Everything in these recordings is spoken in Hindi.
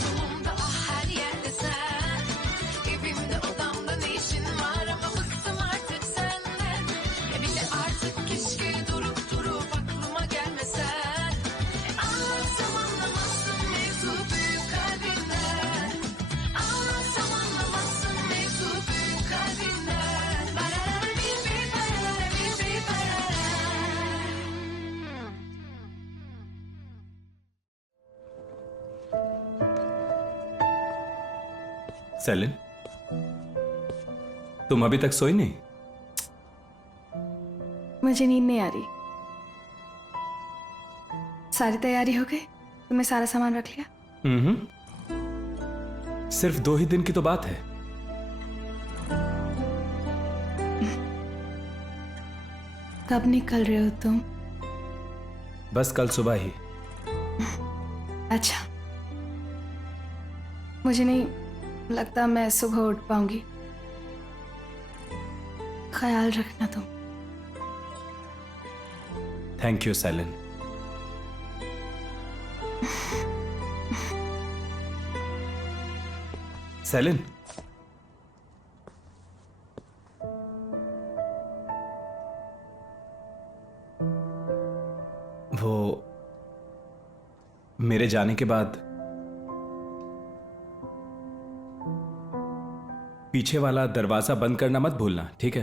solumda ah her yerde sen. Evimde odamda ne işin var ama bıktım artık senden. Bir de artık keşke durup durup aklıma gelmesen. Anlatsam anlamazsın mevzu büyük kalbinden. Anlatsam anlamazsın mevzu büyük kalbinden. Barara bir barara bir barara. Selin, तुम अभी तक सोई नहीं? मुझे नींद नहीं आ रही। सारी तैयारी हो गई? तुमने सारा सामान रख लिया? सिर्फ 2 ही दिन की तो बात है। कब निकल रहे हो तुम? बस कल सुबह ही। अच्छा, मुझे नहीं लगता मैं सुबह उठ पाऊंगी। ख्याल रखना तुम। Thank you salient. सेलिन, वो मेरे जाने के बाद पीछे वाला दरवाजा बंद करना मत भूलना, ठीक है?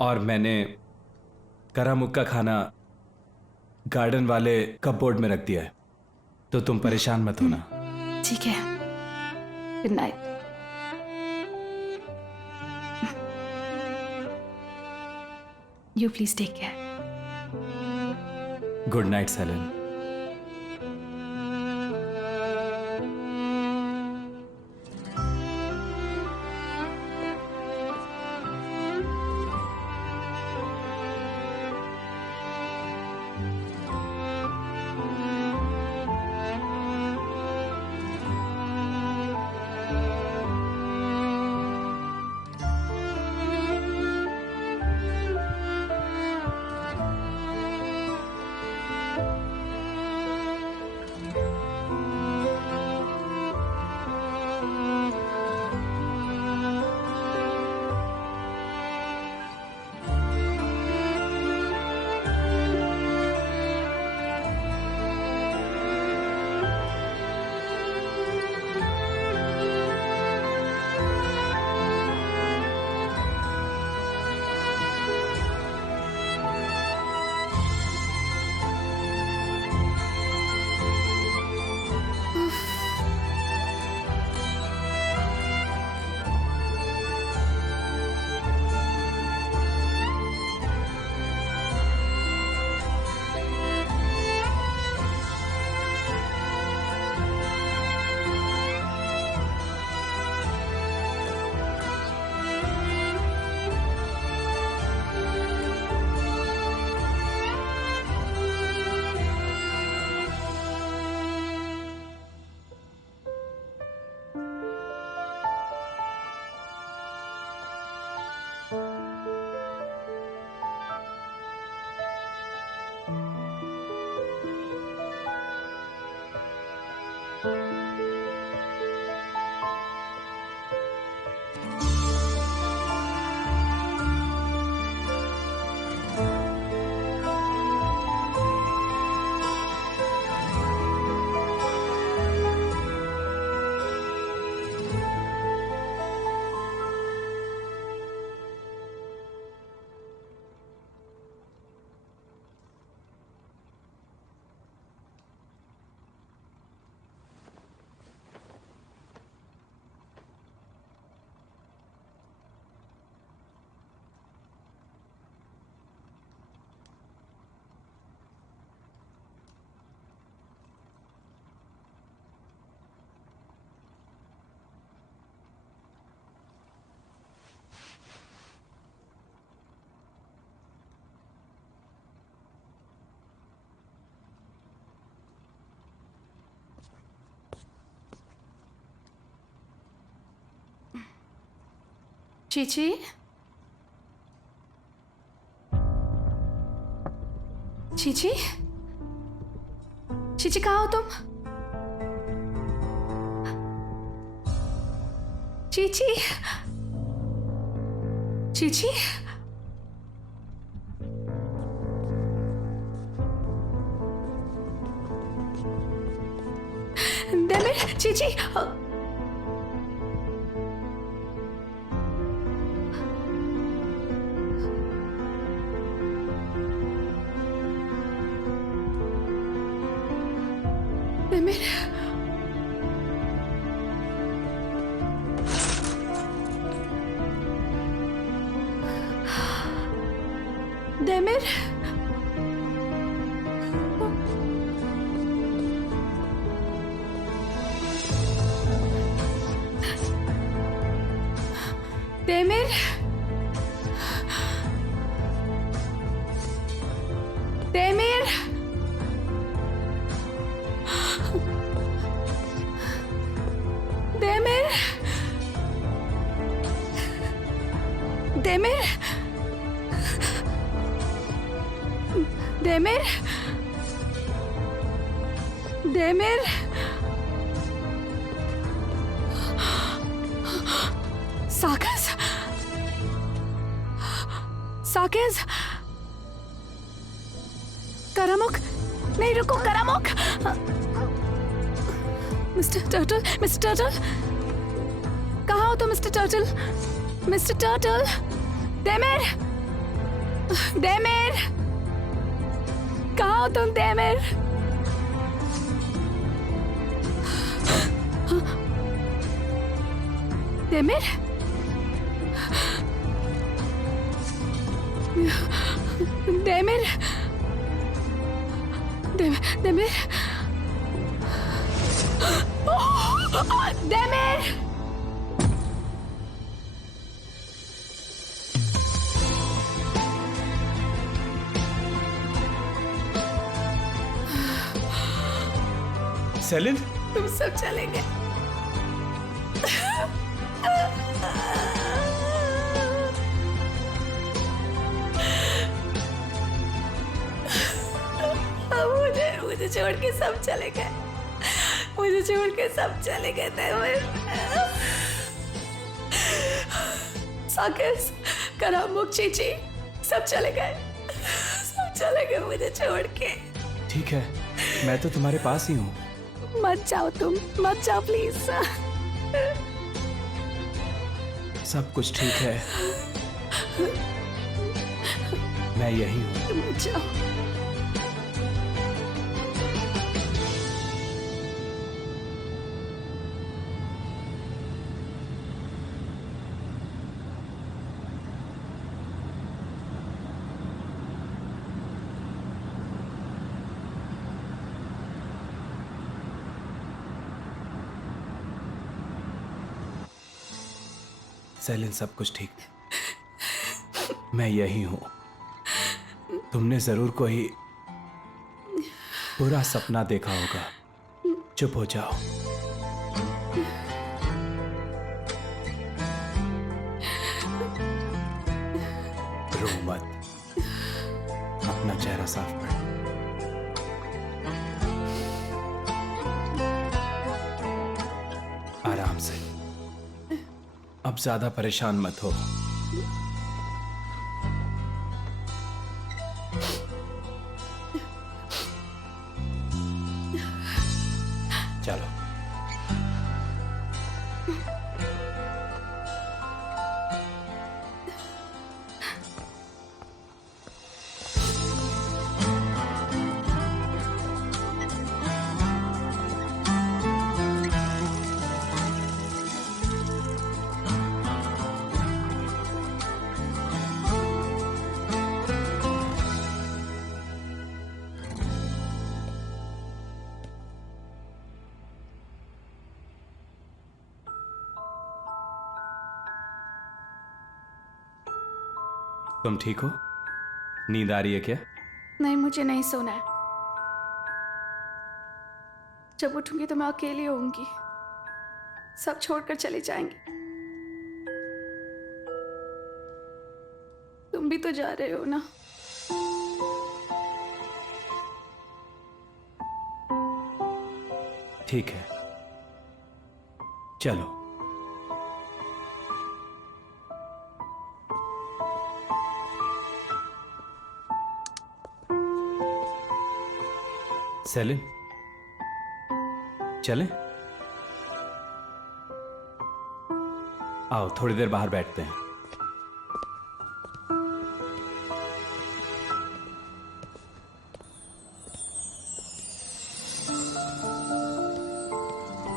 और मैंने करा मुक्का खाना गार्डन वाले कपबोर्ड में रख दिया है, तो तुम परेशान मत होना। ठीक है, good night. You please take care. Good night Selin. चीची, चीची, चीची कहाँ हो तुम? Chichi, Chichi, Demir, Chichi, Demir, Demir, Demir, Demir, Demir, Demir, Demir, Demir, साकस, साकेज, करामुक, नहीं रुको करामुक, मिस्टर टर्टल, मिस्टर टर्टल, कहाँ हो तुम mister Turtle? Mister Turtle, Demir, Demir, कहाँ हो तुम Demir? Demir, Demir, Demir, Demir, Selin, तुम सब चले गए। मुझे छोड़ के सब चले गए, मुझे छोड़ के सब चले गए डेमिर। साकेस, करामुक, चीची, सब चले गए, सब चले गए मुझे छोड़ के। ठीक है, मैं तो तुम्हारे पास ही हूँ। मत जाओ तुम, मत जाओ प्लीज। सब कुछ ठीक है, मैं यही हूँ। मत जाओ। सेलिन, सब कुछ ठीक, मैं यही हूँ। तुमने जरूर कोई बुरा सपना देखा होगा। चुप हो जाओ। रो मत, अपना चेहरा साफ कर। आराम से, अब ज्यादा परेशान मत हो। चलो। तुम ठीक हो? नींद आ रही है क्या? नहीं, मुझे नहीं सोना है। जब उठूंगी तो मैं अकेली होऊंगी, सब छोड़कर चले जाएंगे। तुम भी तो जा रहे हो ना? ठीक है, चलो। सेलिन, चलें? आओ थोड़ी देर बाहर बैठते हैं।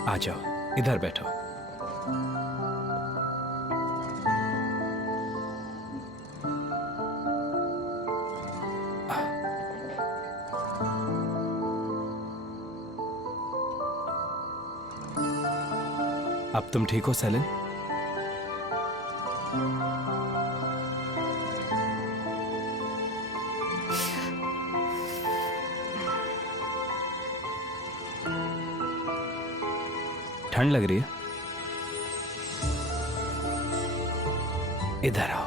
आ जाओ, इधर बैठो। अब तुम ठीक हो सेलिन? ठंड लग रही है? इधर आओ।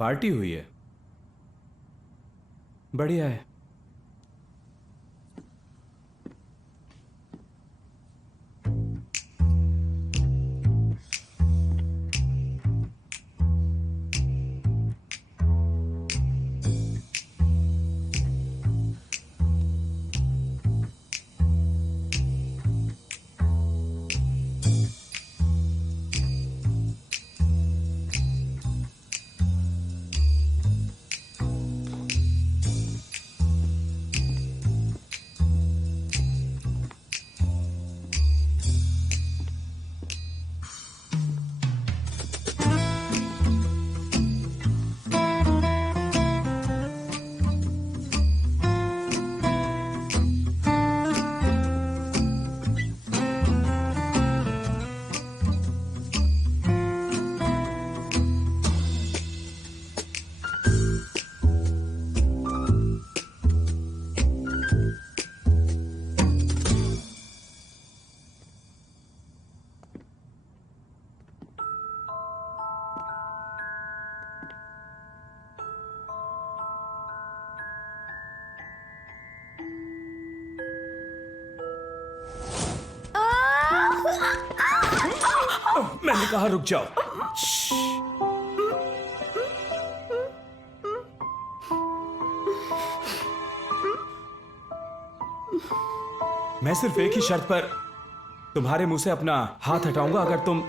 पार्टी हुई है, बढ़िया है। मैंने कहा रुक जाओ। मैं सिर्फ एक ही शर्त पर तुम्हारे मुंह से अपना हाथ हटाऊंगा, अगर तुम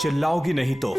चिल्लाओगी नहीं तो।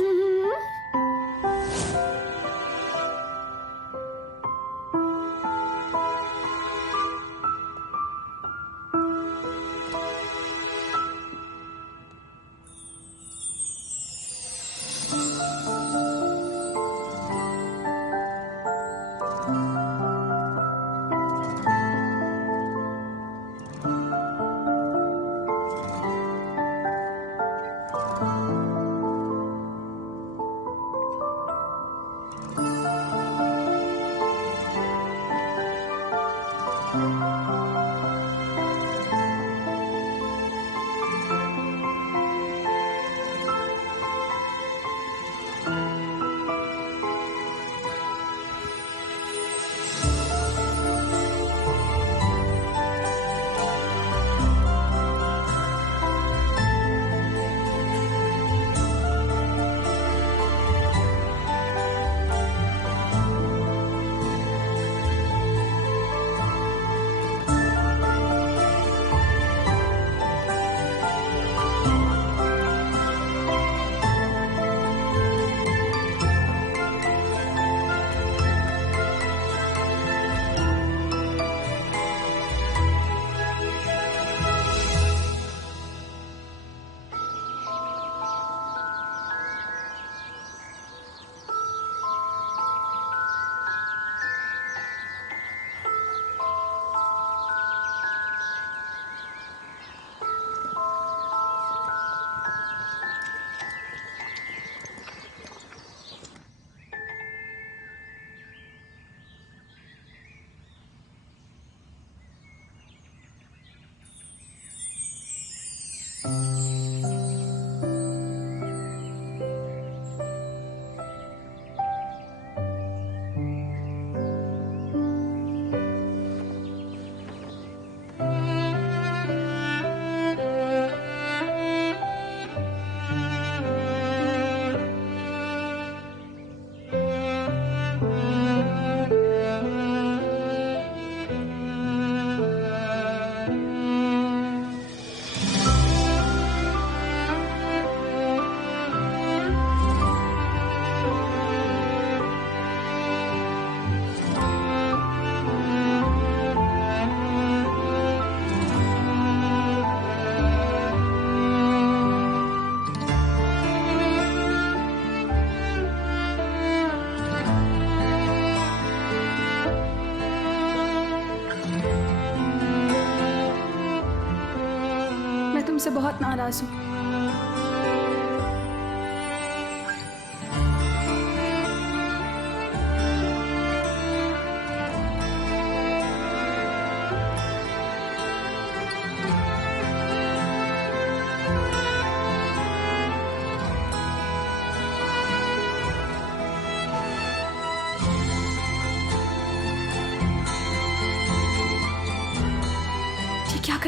तुमसे बहुत नाराज हूँ।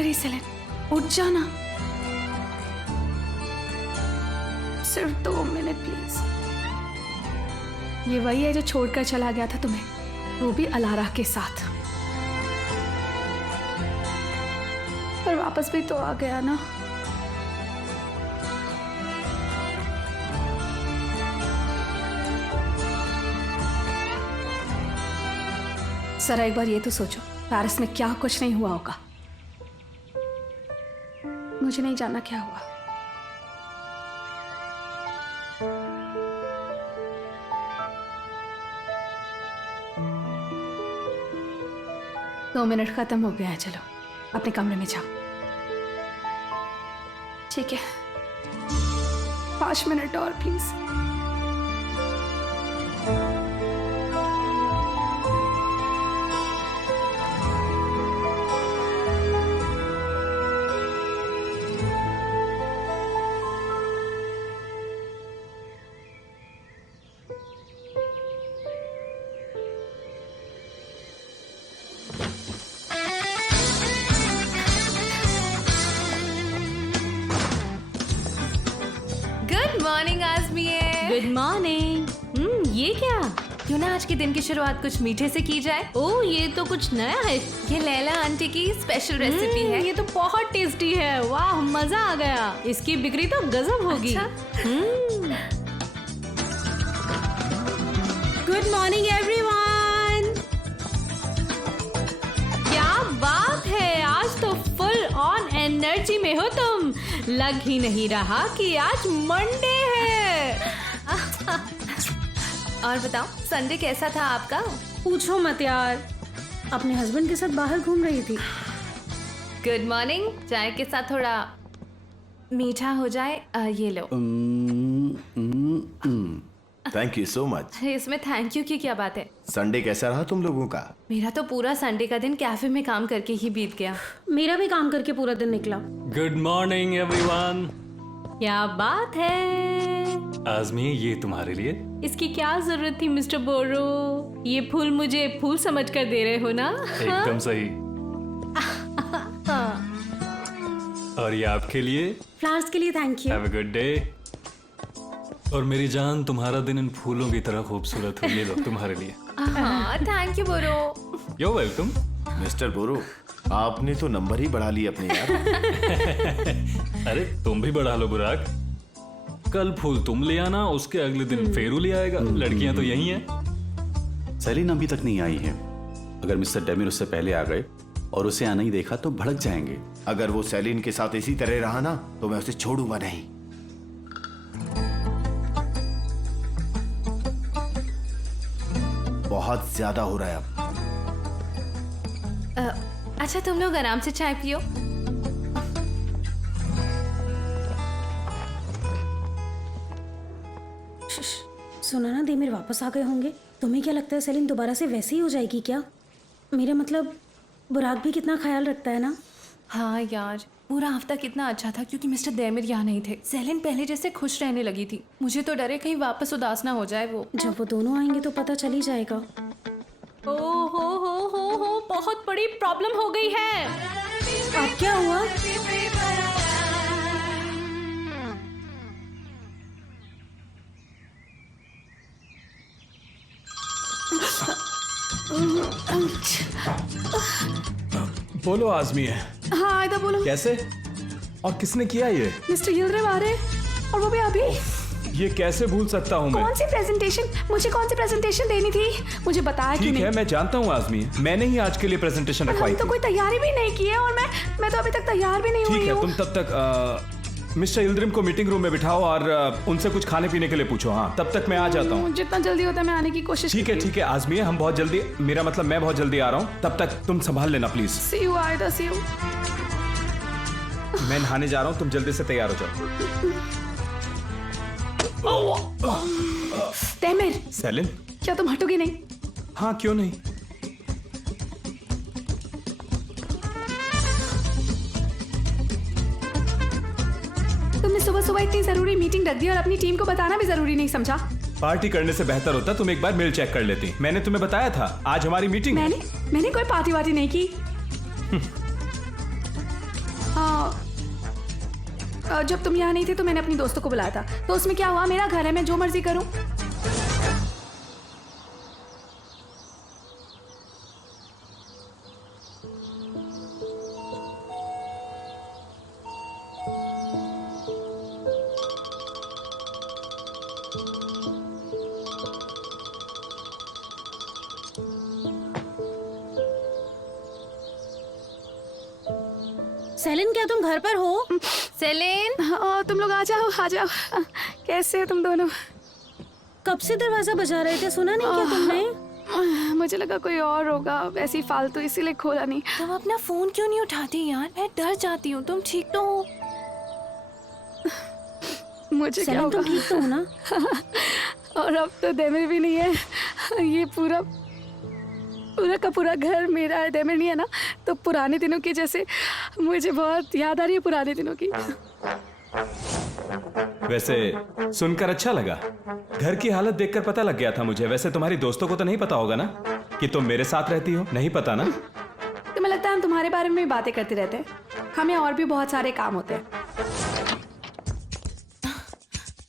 करी सेलिन, उठ जाना। सिर्फ 2 मिनट प्लीज। ये वही है जो छोड़कर चला गया था तुम्हें, वो भी अलारा के साथ। पर वापस भी तो आ गया ना। जरा एक बार ये तो सोचो, पेरिस में क्या कुछ नहीं हुआ होगा। मुझे नहीं जानना क्या हुआ। दो मिनट खत्म हो गया है, चलो अपने कमरे में जाओ। ठीक है, 5 मिनट और प्लीज। गुड मॉर्निंग आज़मिए। Good morning. ये क्या? क्यों ना आज के दिन की शुरुआत कुछ मीठे से की जाए। ओह, ये तो कुछ नया है। ये लैला आंटी की स्पेशल रेसिपी है। ये तो बहुत टेस्टी है। वाह, मजा आ गया। इसकी बिक्री तो गजब होगी। Good morning everyone. क्या बात है, आज तो फुल ऑन एनर्जी में हो तुम। लग ही नहीं रहा कि आज मंडे है। और बताओ, संडे कैसा था आपका? पूछो मत यार, अपने हस्बैंड के साथ बाहर घूम रही थी। Good morning. चाय के साथ थोड़ा मीठा हो जाए। ये लो। Thank you so much. इसमें थैंक यू की क्या बात है? संडे कैसा रहा तुम लोगों का? मेरा तो पूरा संडे का दिन कैफे में काम करके ही बीत गया। मेरा भी काम करके पूरा दिन निकला। Good morning everyone. क्या बात है? आज़मी, ये तुम्हारे लिए। इसकी क्या जरूरत थी मिस्टर बोरो? ये फूल मुझे फूल समझ कर दे रहे हो ना? एकदम सही। और ये आपके लिए। फ्लावर्स के लिए thank you. Have a good day. और मेरी जान, तुम्हारा दिन इन फूलों की तरह खूबसूरत हो। ये लो तुम्हारे लिए। हाँ, thank you Boro. You welcome. Mister Boro, आपने तो नंबर ही बढ़ा लिए अपने यार। अरे तुम भी बढ़ा लो बुराक। कल फूल तुम ले आना, उसके अगले दिन फेरू ले आएगा। लड़कियां तो यही हैं। सेलिन अभी तक नहीं आई है। अगर मिस्टर डेमिर उससे पहले आ गए और उसे आना ही देखा तो भड़क जाएंगे। अगर वो सेलिन के साथ इसी तरह रहा ना तो मैं उसे छोड़ूंगा नहीं। बहुत ज्यादा हो रहा है अब। अच्छा, तुम लोग आराम से चाय पियो। सुना ना, देमिर वापस आ गए होंगे। तुम्हें क्या लगता है सेलिन दोबारा से वैसी ही हो जाएगी क्या? मेरा मतलब, बुराक भी कितना ख्याल रखता है ना। हाँ यार, पूरा हफ्ता कितना अच्छा था क्योंकि मिस्टर देमिर यहाँ नहीं थे। सेलिन पहले जैसे खुश रहने लगी थी। मुझे तो डर है कहीं वापस उदास ना हो जाए वो। जब वो दोनों आएंगे तो पता चल ही जाएगा। ओ हो, बहुत बड़ी प्रॉब्लम हो गई है। अब क्या हुआ? बोलो आज़मी है। हाँ आयदा बोलो। कैसे और किसने किया ये? मिस्टर यिल्ड्रिम आ रहे हैं और वो भी अभी। ये कैसे भूल सकता हूँ मैं? कौन सी प्रेजेंटेशन? मुझे कौन सी प्रेजेंटेशन देनी थी? मुझे बताया क्यों ठीक नहीं? है, मैं जानता हूँ आज़मी, मैंने ही आज के लिए प्रेजेंटेशन पर रखवाई हम तो थी। कोई तैयारी भी नहीं की है और मैं तो अभी तक तैयार भी नहीं ठीक हुई है, हूँ। तुम तब तक मिस्टर यिल्ड्रिम को मीटिंग रूम में बिठाओ और उनसे कुछ खाने पीने के लिए पूछो। हाँ, तब तक मैं आ जाता हूँ। जितना जल्दी होता है मैं आने की कोशिश ठीक है आज़मी, हम बहुत जल्दी, मेरा मतलब मैं बहुत जल्दी आ रहा हूँ। तब तक तुम संभाल लेना प्लीज। सी यू आयदा, सी यू। मैं नहाने जा रहा हूँ, तुम जल्दी से तैयार हो जाओ। Temir, Selin. क्या तुम हटोगे नहीं? हाँ, क्यों नहीं। तुमने सुबह सुबह इतनी जरूरी मीटिंग रख दी और अपनी टीम को बताना भी जरूरी नहीं समझा? पार्टी करने से बेहतर होता तुम एक बार मेल चेक कर लेती। मैंने तुम्हें बताया था आज हमारी मीटिंग है। मैंने कोई पार्टी वार्टी नहीं की। जब तुम यहाँ नहीं थे तो मैंने अपनी दोस्तों को बुलाया था, तो उसमें क्या हुआ? मेरा घर है, मैं जो मर्जी करूँ। सेलिन, क्या तुम घर पर हो? सेलिन, तुम लोग आ जाओ, आ जाओ। कैसे हो तुम दोनों? कब से दरवाजा बजा रहे थे, सुना नहीं क्या तुमने? मुझे लगा कोई और होगा, वैसे ही फालतू, इसीलिए खोला नहीं। तुम अपना फोन क्यों नहीं उठाती यार? मैं डर जाती हूँ। तुम ठीक तो हो? मुझे क्या सेलिन, होगा? तुम ठीक तो हो ना? और अब तो देमिर भी नहीं है। ये पूरा का पूरा घर मेरा है, देमिर नहीं है ना, तो पुराने दिनों की जैसे मुझे बहुत याद आ रही है पुराने दिनों की। वैसे सुनकर अच्छा लगा। घर की हालत देखकर पता लग गया था मुझे। वैसे तुम्हारी दोस्तों को तो नहीं पता होगा ना कि तुम मेरे साथ रहती हो? नहीं पता ना? तुम्हें लगता है हम तुम्हारे बारे में बातें करते रहते हैं? हमें और भी बहुत सारे काम होते हैं।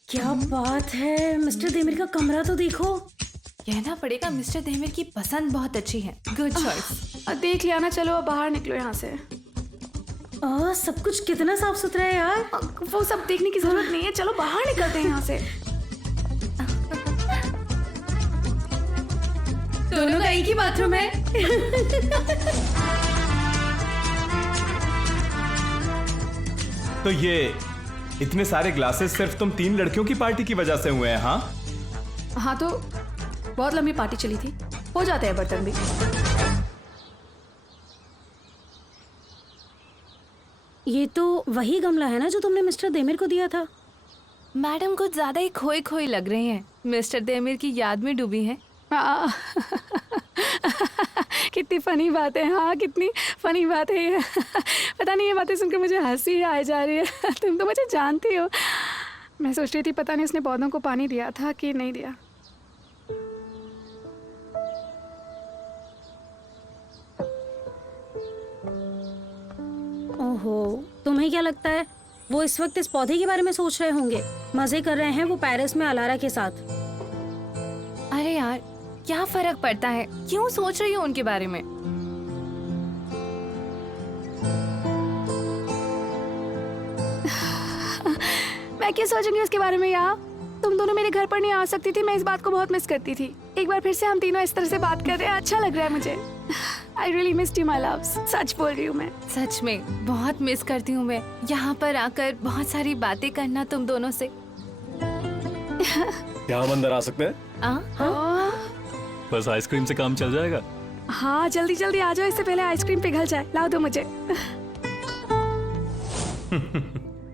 क्या बात है, मिस्टर देमिर का कमरा तो देखो। कहना पड़ेगा मिस्टर देमिर की पसंद बहुत अच्छी है। Good choice. देख लिया ना, चलो अब बाहर निकलो यहाँ से। सब कुछ कितना साफ सुथरा है यार। वो सब देखने की जरूरत नहीं है, चलो बाहर निकलते हैं यहाँ से। दोनों का एक ही बाथरूम है। तो ये इतने सारे ग्लासेस सिर्फ तुम 3 लड़कियों की पार्टी की वजह से हुए हैं? हाँ हाँ, तो बहुत लंबी पार्टी चली थी, हो जाते हैं बर्तन भी। ये तो वही गमला है ना जो तुमने मिस्टर देमिर को दिया था? मैडम कुछ ज्यादा ही खोई खोई लग रही हैं। मिस्टर देमिर की याद में डूबी हैं। कितनी फनी बात है। हाँ, कितनी फनी बात है ये। पता नहीं, ये बातें सुनकर मुझे हंसी आ जा रही है। तुम तो मुझे जानती हो। मैं सोच रही थी पता नहीं उसने पौधों को पानी दिया था कि नहीं दिया। ओहो, तुम्हें क्या लगता है वो इस वक्त इस पौधे के बारे में सोच रहे होंगे? मजे कर रहे हैं वो पेरिस में अलारा के साथ। अरे यार, क्या फर्क पड़ता है? क्यों सोच रही हो उनके बारे में? मैं क्या सोचूंगी उसके बारे में यार? तुम दोनों मेरे घर पर नहीं आ सकती थी, मैं इस बात को बहुत मिस करती थी। एक बार फिर से हम तीनों इस तरह से बात कर रहे हैं, अच्छा लग रहा है मुझे। I really missed you, my loves. सच बोल रही हूँ मैं। सच में बहुत मिस करती हूँ मैं यहाँ पर आकर बहुत सारी बातें करना तुम दोनों से। क्या हम अंदर आ सकते हैं? बस आइसक्रीम से काम चल जाएगा। हाँ, जल्दी जल्दी आ जाओ, इससे पहले आइसक्रीम पिघल जाए। लाओ दो मुझे।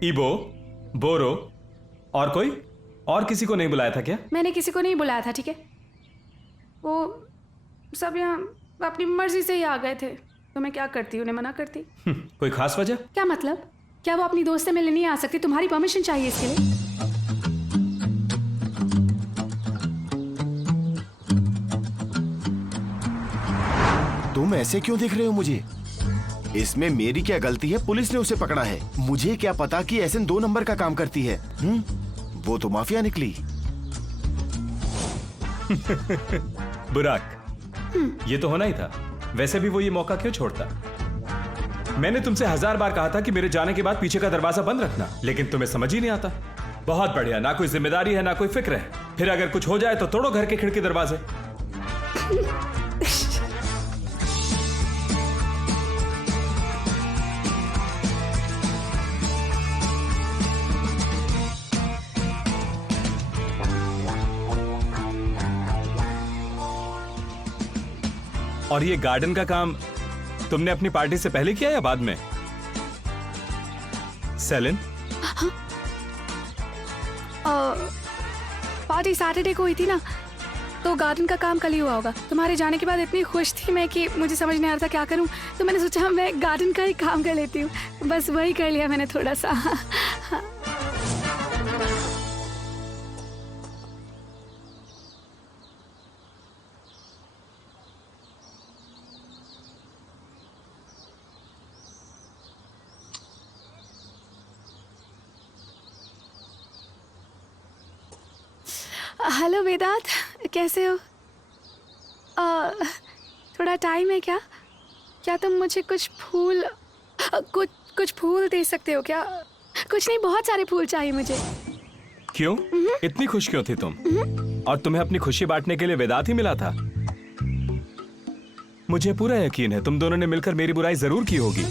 इबो, बोरो और कोई और किसी को नहीं बुलाया था क्या? मैंने किसी को नहीं बुलाया था, ठीक है? वो सब यहाँ अपनी मर्जी से ही आ गए थे, तो मैं क्या करती, उन्हें मना करती? कोई खास वजह? क्या मतलब? क्या वो अपनी दोस्त से मिलने नहीं आ सकती? तुम्हारी परमिशन चाहिए इसके लिए? तुम ऐसे क्यों देख रहे हो मुझे? इसमें मेरी क्या गलती है? पुलिस ने उसे पकड़ा है। मुझे क्या पता कि एसएन 2 नंबर का काम करती है। वो तो माफिया निकली। बुराक, ये तो होना ही था। वैसे भी वो ये मौका क्यों छोड़ता? मैंने तुमसे 1000 बार कहा था कि मेरे जाने के बाद पीछे का दरवाजा बंद रखना, लेकिन तुम्हें समझ ही नहीं आता। बहुत बढ़िया, ना कोई जिम्मेदारी है ना कोई फिक्र है। फिर अगर कुछ हो जाए तो तोड़ो घर के खिड़की दरवाजे। और ये गार्डन का काम तुमने अपनी पार्टी से पहले किया या बाद में? सेलिन, पार्टी सैटरडे को हुई थी ना, तो गार्डन का काम कल ही हुआ होगा। तुम्हारे जाने के बाद इतनी खुश थी मैं कि मुझे समझ नहीं आ रहा था क्या करूं, तो मैंने सोचा मैं गार्डन का ही काम कर लेती हूँ। बस वही कर लिया मैंने थोड़ा सा। हेलो वेदांत, कैसे हो? थोड़ा टाइम है क्या? क्या तुम मुझे कुछ फूल कुछ फूल दे सकते हो क्या? कुछ नहीं, बहुत सारे फूल चाहिए मुझे। क्यों? इतनी खुश क्यों थी तुम? और तुम्हें अपनी खुशी बांटने के लिए वेदांत ही मिला था? मुझे पूरा यकीन है तुम दोनों ने मिलकर मेरी बुराई जरूर की होगी।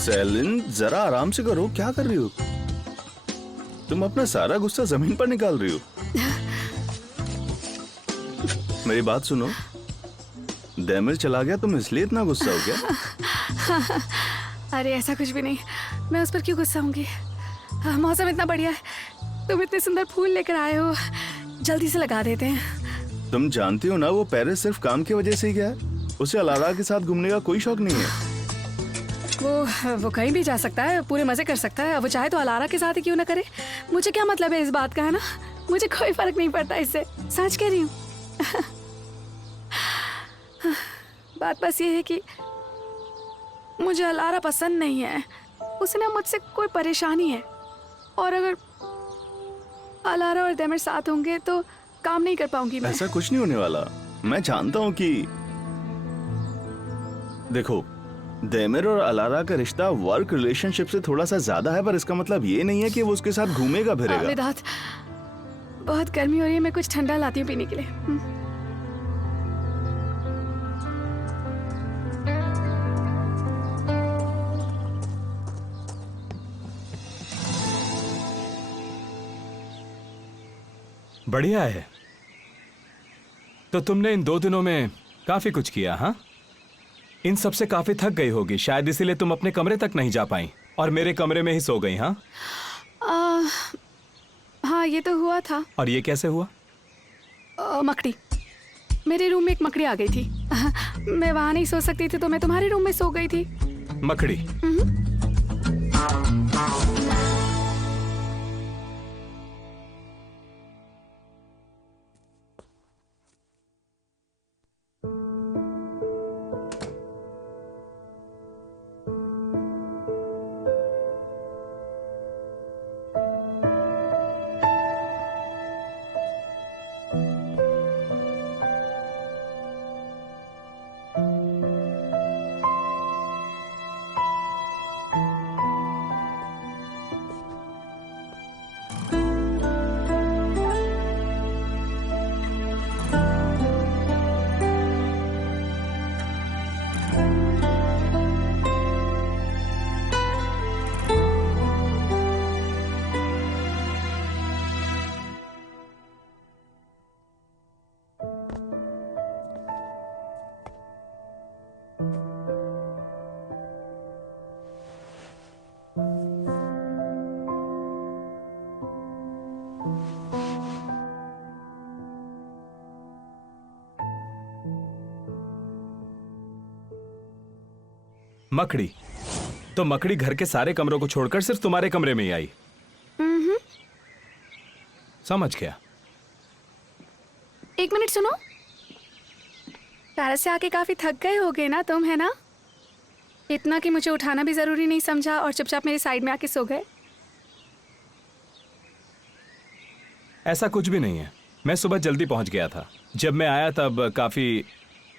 सेलिन, जरा आराम से करो, क्या कर रही हो? तुम अपना सारा गुस्सा जमीन पर निकाल रही हो। मेरी बात सुनो, दैमिर चला गया, तुम इसलिए इतना गुस्सा हो गया? अरे ऐसा कुछ भी नहीं, मैं उस पर क्यों गुस्सा होंगी? मौसम इतना बढ़िया है, तुम इतने सुंदर फूल लेकर आए हो, जल्दी से लगा देते हैं। तुम जानती हो ना वो पेरिस सिर्फ काम की वजह से ही गया है। उसे अलारा के साथ घूमने का कोई शौक नहीं है। वो कहीं भी जा सकता है, पूरे मजे कर सकता है। वो चाहे तो अलारा के साथ ही क्यों ना करे, मुझे क्या मतलब है इस बात का, है ना? मुझे कोई फर्क नहीं पड़ता इससे, सच कह रही हूँ। बात बस ये है कि मुझे अलारा पसंद नहीं है। उसे ना मुझसे कोई परेशानी है, और अगर अलारा और दैमिर साथ होंगे तो काम नहीं कर पाऊंगी मैं। ऐसा कुछ नहीं होने वाला। मैं जानता हूँ कि देखो, दैमिर और अलारा का रिश्ता वर्क रिलेशनशिप से थोड़ा सा ज्यादा है, पर इसका मतलब ये नहीं है कि वो उसके साथ घूमेगा फिरेगा। वेदांत, बहुत गर्मी हो रही है, मैं कुछ ठंडा लाती हूँ पीने के लिए। बढ़िया है। तो तुमने इन 2 दिनों में काफी कुछ किया, हाँ? इन सब से काफी थक गई होगी, शायद इसीलिए तुम अपने कमरे तक नहीं जा पाई और मेरे कमरे में ही सो गई, हाँ? हाँ, ये तो हुआ था। और ये कैसे हुआ? मकड़ी, मेरे रूम में एक मकड़ी आ गई थी। मैं वहां नहीं सो सकती थी तो मैं तुम्हारे रूम में सो गई थी। मकड़ी? मकड़ी? तो मकड़ी घर के सारे कमरों को छोड़कर सिर्फ तुम्हारे कमरे में ही आई? समझ गया। एक मिनट सुनो, पेरिस से आके काफी थक गए होगे ना तुम, है ना? इतना कि मुझे उठाना भी जरूरी नहीं समझा और चुपचाप मेरे साइड में आके सो गए। ऐसा कुछ भी नहीं है, मैं सुबह जल्दी पहुंच गया था। जब मैं आया तब काफी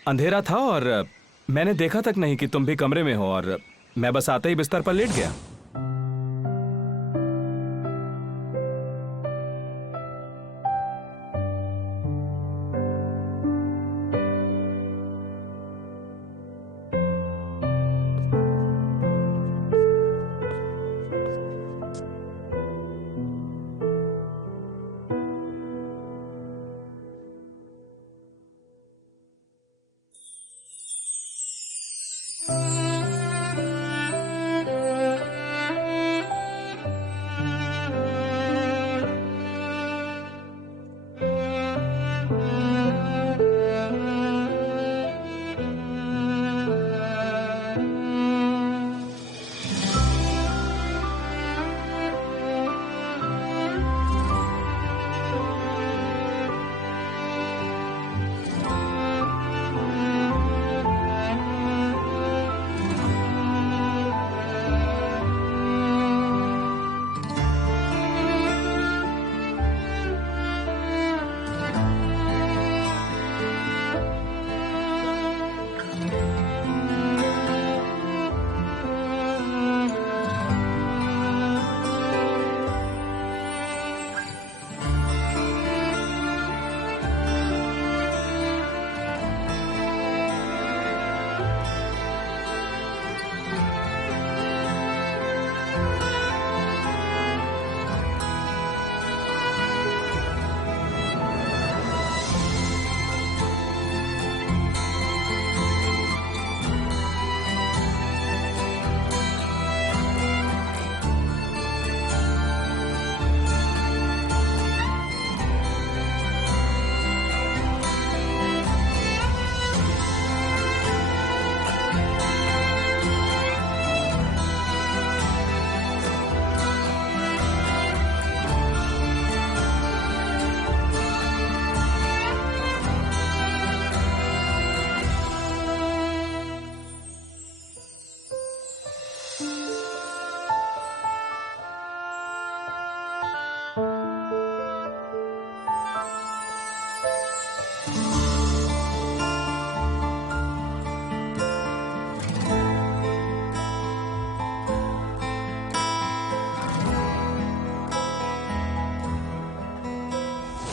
अंधेरा था और मैंने देखा तक नहीं कि तुम भी कमरे में हो, और मैं बस आते ही बिस्तर पर लेट गया।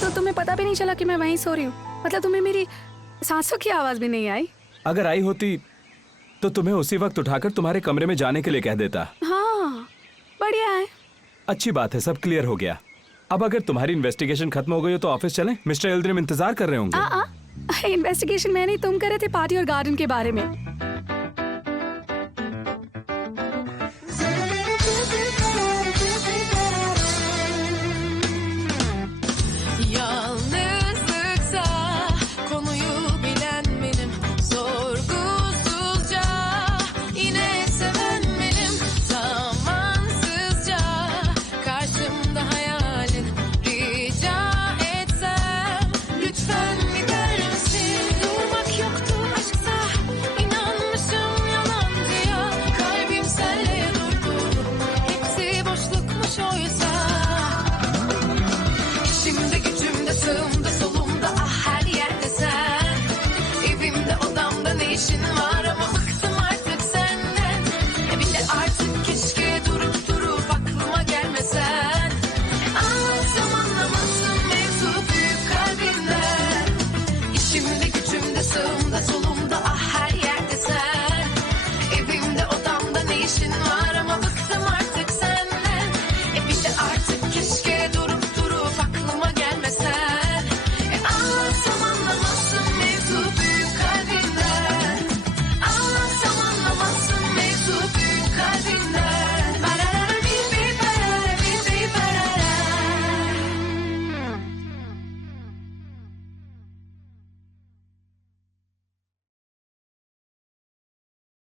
तो तुम्हें पता भी नहीं चला कि मैं वहीं सो रही हूँ? मतलब तुम्हें मेरी सांसों की आवाज भी नहीं आई? अगर आई होती तो तुम्हें उसी वक्त उठाकर तुम्हारे कमरे में जाने के लिए कह देता। हाँ, बढ़िया है। अच्छी बात है, सब क्लियर हो गया। अब अगर तुम्हारी इन्वेस्टिगेशन खत्म हो गई हो तो ऑफिस चलें? मिस्टर एल्ड्रिन इंतजार कर रहे होंगे। इन्वेस्टिगेशन मैं नहीं, तुम कर रहे थे पार्टी और गार्डन के बारे में।